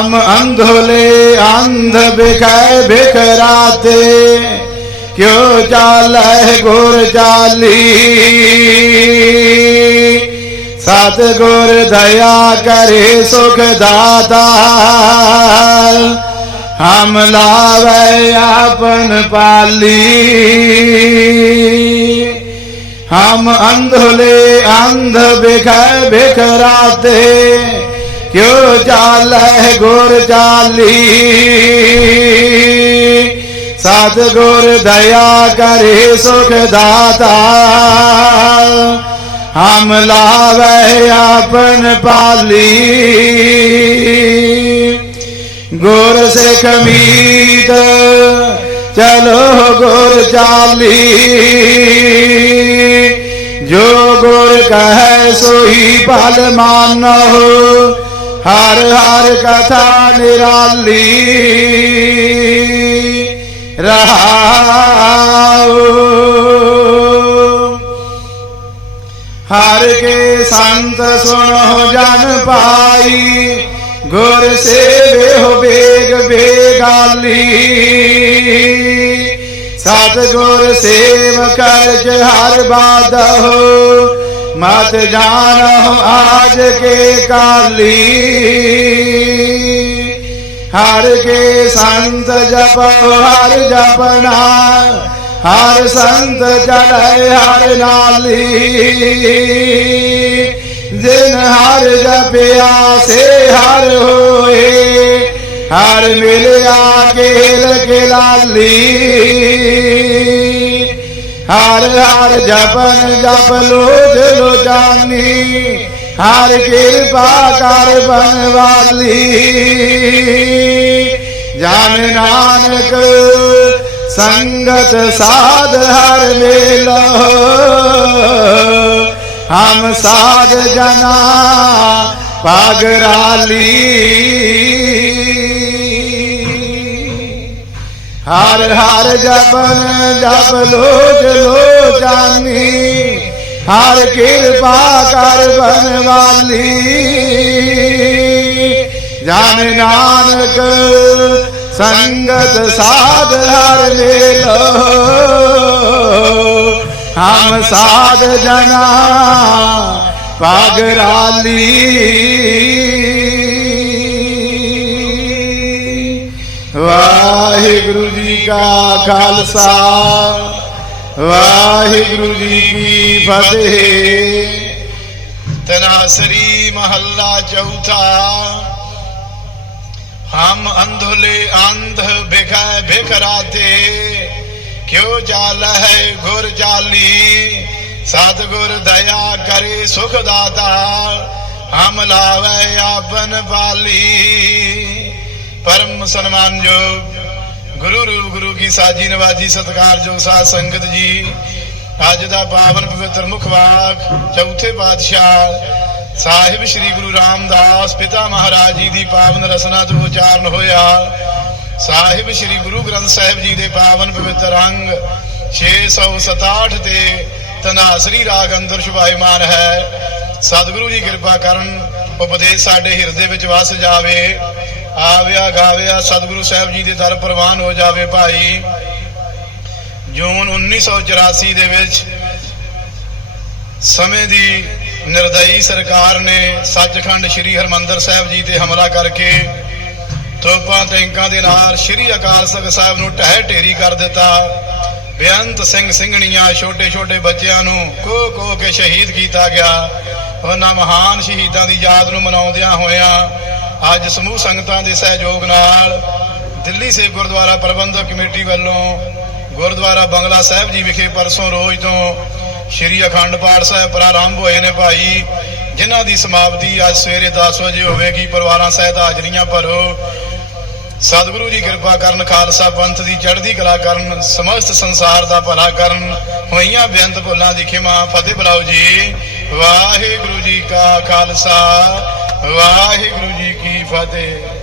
हम अंधोले अंध बिखै बिखराते। क्यों चाल गुर चाली सतगुर दया करे सुख दाता। हम लावे आपन पाली। हम अंधले अंध बिखै बिखराते। ਕਿਉ ਜਾਲੈ ਗੁਰ ਜਾਲੀ? ਸਤ ਗੁਰ ਦਇਆ ਕਰੇ ਸੁਖ ਦਾਤਾ। ਹਮ ਲਾਵੇ ਆਪਨ ਪਾਲੀ। ਗੁਰ ਸਿਖ ਮੀਤ, ਚਲੋ ਗੁਰ ਚਾਲੀ ਜੋ ਗੁਰ ਕਹੈ ਸੋਈ ਭਲ ਮਾਨੋ ਹਰ ਹਰ ਕਥਾ ਨਿਰਾਲੀ ਰਹਾਉ। ਹਰ ਕੇ ਸੰਤ ਸੁਣੋ, ਜਨ ਪਾਈ। ਗੁਰ ਸੇਵੇ ਹੋ ਬੇਗ ਬੇਗਾਲੀ। ਸਤ ਗੁਰ ਸੇਵ ਕਰ ਹਰ ਬਾਦਹੁ। मत जानो आज के काली। हर के संत जपो, हर जपना हर संत चले हर नाली। जिन हर जपिया से हर होए। हर मिलया के लाली। ਹਰ ਹਰ ਜਪਨ ਜਪ ਲੋਜ ਲੋ ਜਾਨੀ, ਹਰ ਕਿਰਪਾ ਕਰ ਬਨਵਾਲੀ। ਜਾਨ ਨਾਨਕ, ਸੰਗਤ ਸਾਧ ਹਰ ਮੇਲਾ। ਹਮ ਸਾਧ ਜਨਾ ਪਾਗਰਾਲੀ ਹਰ ਹਰ ਜਪਨ ਜਪ ਲੋਜ ਲੋ ਜਾਨੀ ਹਰ ਕਿਰਪਾ ਕਰ ਬਨਵਾਲੀ। ਜਾਨ ਨਾਨਕ ਸੰਗਤ ਸਾਧ ਹਰ ਮੇਲੋ। ਹਮ ਸਾਧ ਜਨਾ ਪਾਗਰਾਲੀ ਵਾਹਿਗੁਰੂ ਜੀ ਕਾ ਖਾਲਸਾ, ਵਾਹਿਗੁਰੂ ਜੀ ਕੀ ਫਤਿਹ। ਤਨਾਸਰੀ ਮਹੱਲਾ ਚੌਥਾ। ਹਮ ਅੰਧਲੇ ਅੰਧ ਬੇਖੈ ਬੇਕਰਾਤੇ ਕਿਉ ਜਾਲ ਹੈ ਗੁਰ ਜਾਲੀ? ਸਤਗੁਰ ਦਇਆ ਕਰੇ ਸੁਖ ਦਾਤਾ, ਹਮ ਲਾਵੇ ਆਪਨ ਬਾਲੀ। परम सम्मान जो गुरु रूप गुरु की साजी नवाजी सत्कार जो साध संगत जी ਅੱਜ ਦਾ ਪਾਵਨ ਪਵਿੱਤਰ ਮੁਖ ਵਾਕ ਚੌਥੇ ਪਾਤਸ਼ਾਹ ਸਾਹਿਬ ਸ੍ਰੀ ਗੁਰੂ ਰਾਮਦਾਸ ਪਿਤਾ ਮਹਾਰਾਜ ਜੀ ਦੀ ਪਾਵਨ ਰਸਨਾ ਤੋਂ ਉਚਾਰਨ ਹੋਇਆ ਸਾਹਿਬ ਸ੍ਰੀ ਗੁਰੂ ਗ੍ਰੰਥ ਸਾਹਿਬ ਜੀ ਦੇ ਪਾਵਨ ਪਵਿੱਤਰ ਅੰਗ 667 ਤੇ ਤਨਾਸਰੀ ਰਾਗ ਅੰਦਰ ਸ਼ੁਭਾਇਮਾਨ ਹੈ ਸਤਿਗੁਰੂ ਜੀ ਕਿਰਪਾ ਕਰਨ ਉਪਦੇਸ਼ ਸਾਡੇ ਹਿਰਦੇ ਵਿੱਚ ਵਸ ਜਾਵੇ ਆਵਿਆ ਗਾਵਿਆ ਸਤਿਗੁਰੂ ਸਾਹਿਬ ਜੀ ਦੇ ਦਰ ਪ੍ਰਵਾਨ ਹੋ ਜਾਵੇ ਭਾਈ। ਜੂਨ 1984 ਦੇ ਵਿੱਚ ਸਮੇਂ ਦੀ ਨਿਰਦਈ ਸਰਕਾਰ ਨੇ ਸੱਚਖੰਡ ਸ੍ਰੀ ਹਰਮੰਦਰ ਸਾਹਿਬ ਜੀ ਤੇ ਹਮਲਾ ਕਰਕੇ ਤੋਪਾਂ ਟੈਂਕਾਂ ਦੇ ਨਾਲ ਸ੍ਰੀ ਅਕਾਲ ਤਖਤ ਸਾਹਿਬ ਨੂੰ ਢਹਿ ਢੇਰੀ ਕਰ ਦਿੱਤਾ। ਬੇਅੰਤ ਸਿੰਘ ਸਿੰਘਣੀਆਂ ਛੋਟੇ ਛੋਟੇ ਬੱਚਿਆਂ ਨੂੰ ਕੋ ਕੋ ਕੇ ਸ਼ਹੀਦ ਕੀਤਾ ਗਿਆ। ਉਹਨਾਂ ਮਹਾਨ ਸ਼ਹੀਦਾਂ ਦੀ ਯਾਦ ਨੂੰ ਮਨਾਉਂਦਿਆਂ ਹੋਇਆਂ ਅੱਜ ਸਮੂਹ ਸੰਗਤਾਂ ਦੇ ਸਹਿਯੋਗ ਨਾਲ ਦਿੱਲੀ ਸੇ ਗੁਰਦੁਆਰਾ ਪ੍ਰਬੰਧਕ ਕਮੇਟੀ ਵੱਲੋਂ ਗੁਰਦੁਆਰਾ ਬੰਗਲਾ ਸਾਹਿਬ ਜੀ ਵਿਖੇ ਪਰਸੋਂ ਰੋਜ਼ ਤੋਂ ਸ਼੍ਰੀ ਅਖੰਡ ਪਾਠ ਸਾਹਿਬ ਪ੍ਰਾਰੰਭ ਹੋਏ ਨੇ ਭਾਈ, ਜਿਨ੍ਹਾਂ ਦੀ ਸਮਾਪਤੀ ਅੱਜ ਸਵੇਰੇ 10 ਵਜੇ ਹੋਵੇਗੀ। ਪਰਿਵਾਰਾਂ ਸਹਿਤ ਹਾਜ਼ਰੀਆਂ ਭਰੋ। ਸਤਿਗੁਰੂ ਜੀ ਕਿਰਪਾ ਕਰਨ, ਖਾਲਸਾ ਪੰਥ ਦੀ ਚੜ੍ਹਦੀ ਕਲਾ ਕਰਨ, ਸਮਸਤ ਸੰਸਾਰ ਦਾ ਭਲਾ ਕਰਨ। ਹੋਈਆਂ ਬੇਅੰਤ ਭੁੱਲਾਂ ਦੀ ਖਿਮਾ। ਫਤਿਹ ਬੁਲਾਓ ਜੀ। ਵਾਹਿਗੁਰੂ ਜੀ ਕਾ ਖਾਲਸਾ। ਵਾਹਿਗੁਰੂ ਜੀ ਕੀ ਫਤਿਹ।